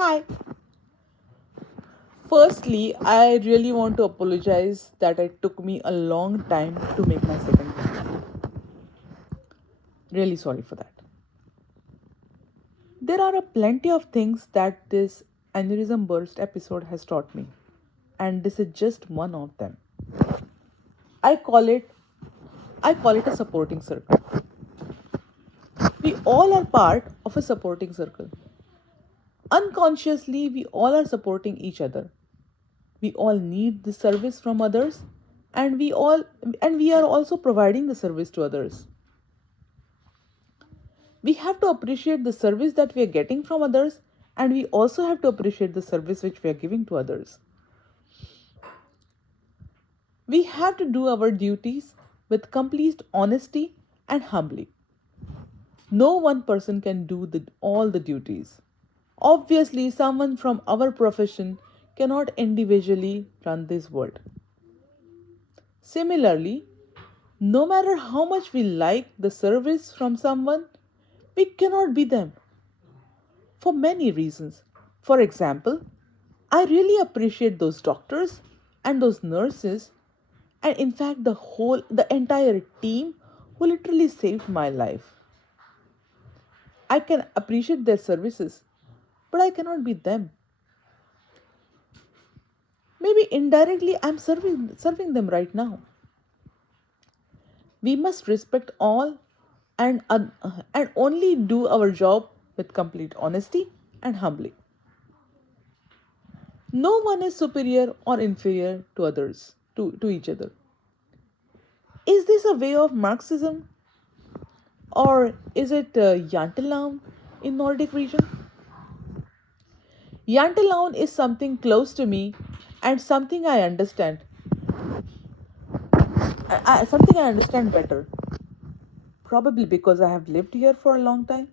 Hi. Firstly, I really want to apologize that it took me a long time to make my second visit. Really sorry for that. There are a plenty of things that this aneurysm burst episode has taught me, and this is just one of them. I call it I call it a supporting circle. We all are part of a supporting circle. Unconsciously, we all are supporting each other. We all need the service from others, and we are also providing the service to others. We have to appreciate the service that we are getting from others, and we also have to appreciate the service which we are giving to others. We have to do our duties with complete honesty and humbly. No one person can do all the duties. Obviously, someone from our profession cannot individually run this world. Similarly, no matter how much we like the service from someone, we cannot be them for many reasons. For example, I really appreciate those doctors and those nurses, and in fact the entire team who literally saved my life. I can appreciate their services, but I cannot be them. Maybe indirectly I'm serving them right now. We must respect all and only do our job with complete honesty and humbly. No one is superior or inferior to others, to each other. Is this a way of Marxism or is it Yantelaun in Nordic region? Yantelaun is something close to me and something I understand. Something I understand better. Probably because I have lived here for a long time.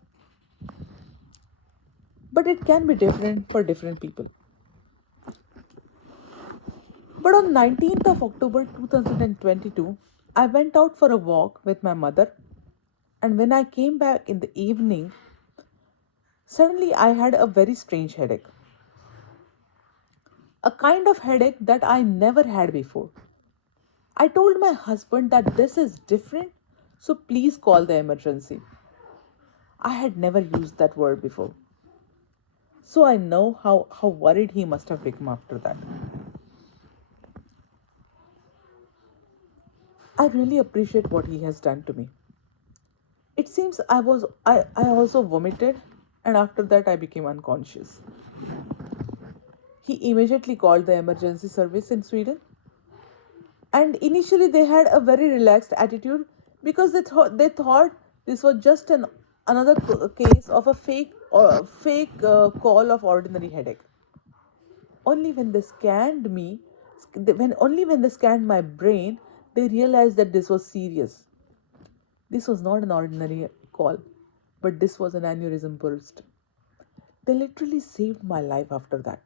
But it can be different for different people. But on 19th of October 2022, I went out for a walk with my mother, and when I came back in the evening, suddenly I had a very strange headache. A kind of headache that I never had before. I told my husband that this is different, so please call the emergency. I had never used that word before. So I know how worried he must have become after that. I really appreciate what he has done to me. It seems I also vomited and after that I became unconscious. He immediately called the emergency service in Sweden, and initially they had a very relaxed attitude because they thought this was just another case of a fake call of ordinary headache. Only when they scanned me, when only when they scanned my brain, they realized that this was serious. This was not an ordinary call, but this was an aneurysm burst. They literally saved my life after that.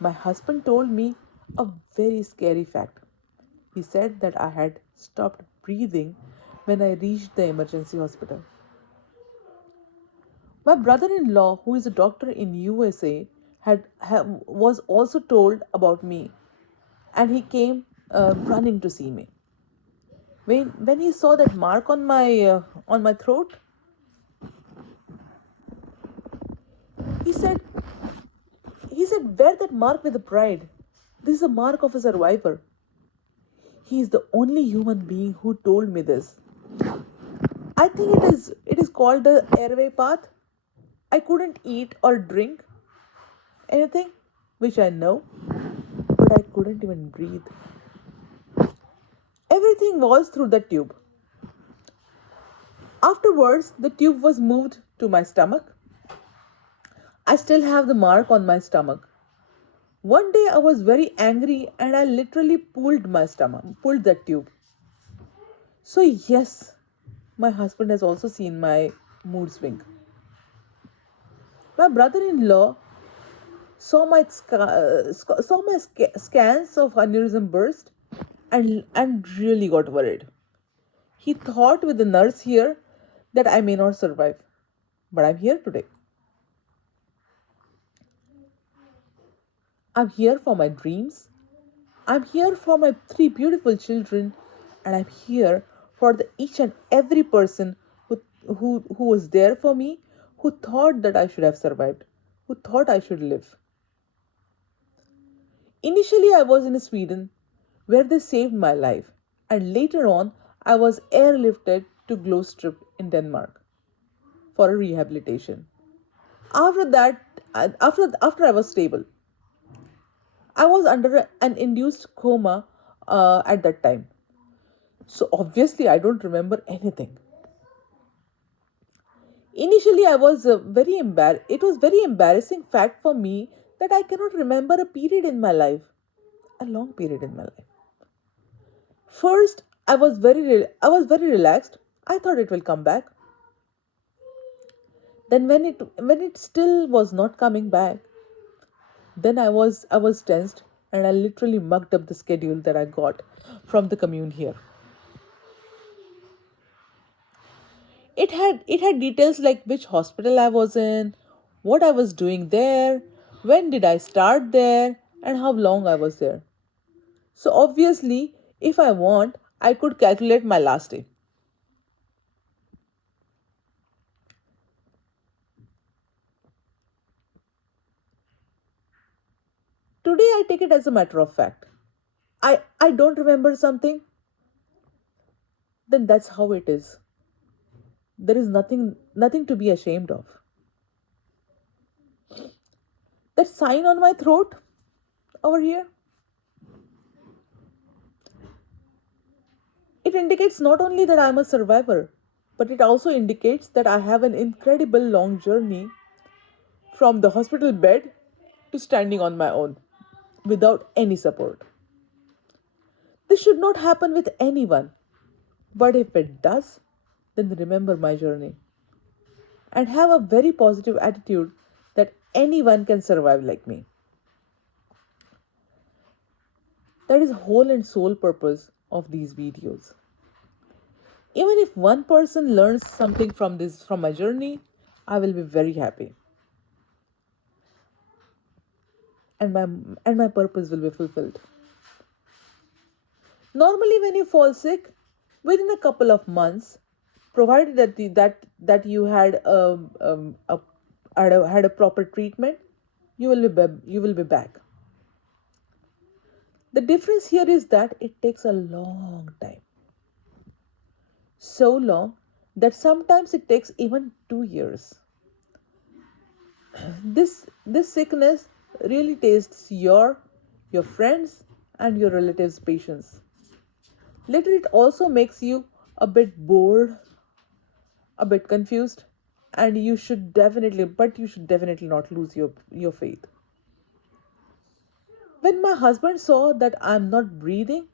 My husband told me a very scary fact. He said that I had stopped breathing when I reached the emergency hospital. My brother-in-law, who is a doctor in USA, was also told about me, and he came running to see me. When he saw that mark on my throat, he said he said, "Wear that mark with pride. This is a mark of a survivor." He is the only human being who told me this. I think it is called the airway path. I couldn't eat or drink anything, which I know, but I couldn't even breathe. Everything was through the tube. Afterwards, the tube was moved to my stomach. I still have the mark on my stomach. One day I was very angry and I literally pulled that tube. So, yes, my husband has also seen my mood swing. My brother in law saw my scans of aneurysm burst and really got worried. He thought with the nurse here that I may not survive, but I'm here today. I'm here for my dreams. I'm here for my three beautiful children, and I'm here for each and every person who was there for me, who thought that I should have survived, who thought I should live. Initially, I was in Sweden, where they saved my life, and later on, I was airlifted to Glostrup in Denmark for a rehabilitation. After that, after I was stable, I was under an induced coma at that time. So obviously, I don't remember anything. Initially, I was very embarrassed. It was very embarrassing fact for me that I cannot remember a period in my life, a long period in my life. First, I was very relaxed. I thought it will come back. Then when it still was not coming back, then I was tensed, and I literally mucked up the schedule that I got from the commune here. It had details like which hospital I was in, what I was doing there, when did I start there, and how long I was there. So obviously, if I want, I could calculate my last day. Today I take it as a matter of fact. I don't remember something, then that's how it is. There is nothing to be ashamed of. That sign on my throat over here, it indicates not only that I am a survivor, but it also indicates that I have an incredible long journey from the hospital bed to standing on my own without any support. This should not happen with anyone, but if it does, then remember my journey and have a very positive attitude that anyone can survive like me. That is whole and sole purpose of these videos. Even if one person learns something from my journey, I will be very happy. And my purpose will be fulfilled. Normally when you fall sick, within a couple of months, provided that you had a proper treatment, you will be back. The difference here is that it takes a long time. So long that sometimes it takes even 2 years. This sickness really tastes your friends and your relatives' patience. Later it also makes you a bit bored, a bit confused, and you should definitely not lose your faith. When my husband saw that I'm not breathing,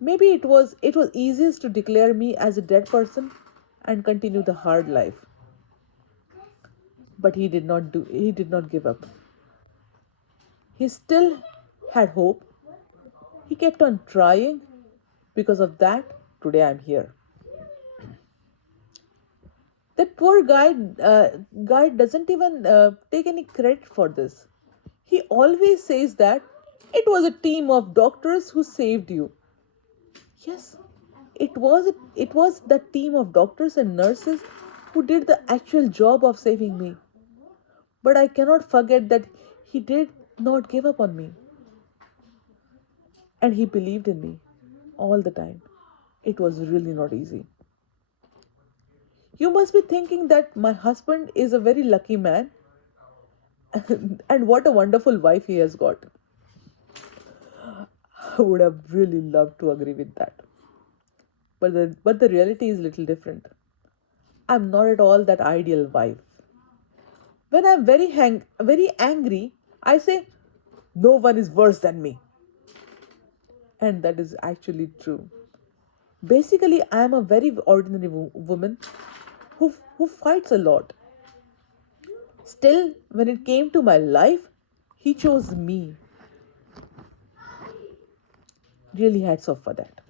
maybe it was easiest to declare me as a dead person and continue the hard life. But he did not give up. He still had hope. He kept on trying. Because of that, today I'm here. That poor guy doesn't even take any credit for this. He always says that it was a team of doctors who saved you. Yes, it was that team of doctors and nurses who did the actual job of saving me. But I cannot forget that he did not give up on me, and he believed in me all the time. It was really not easy. You must be thinking that my husband is a very lucky man and what a wonderful wife he has got. I would have really loved to agree with that. But the reality is little different. I'm not at all that ideal wife. When I'm very angry, I say no one is worse than me. And that is actually true. Basically, I am a very ordinary woman who fights a lot. Still, when it came to my life, he chose me. Really hats off for that.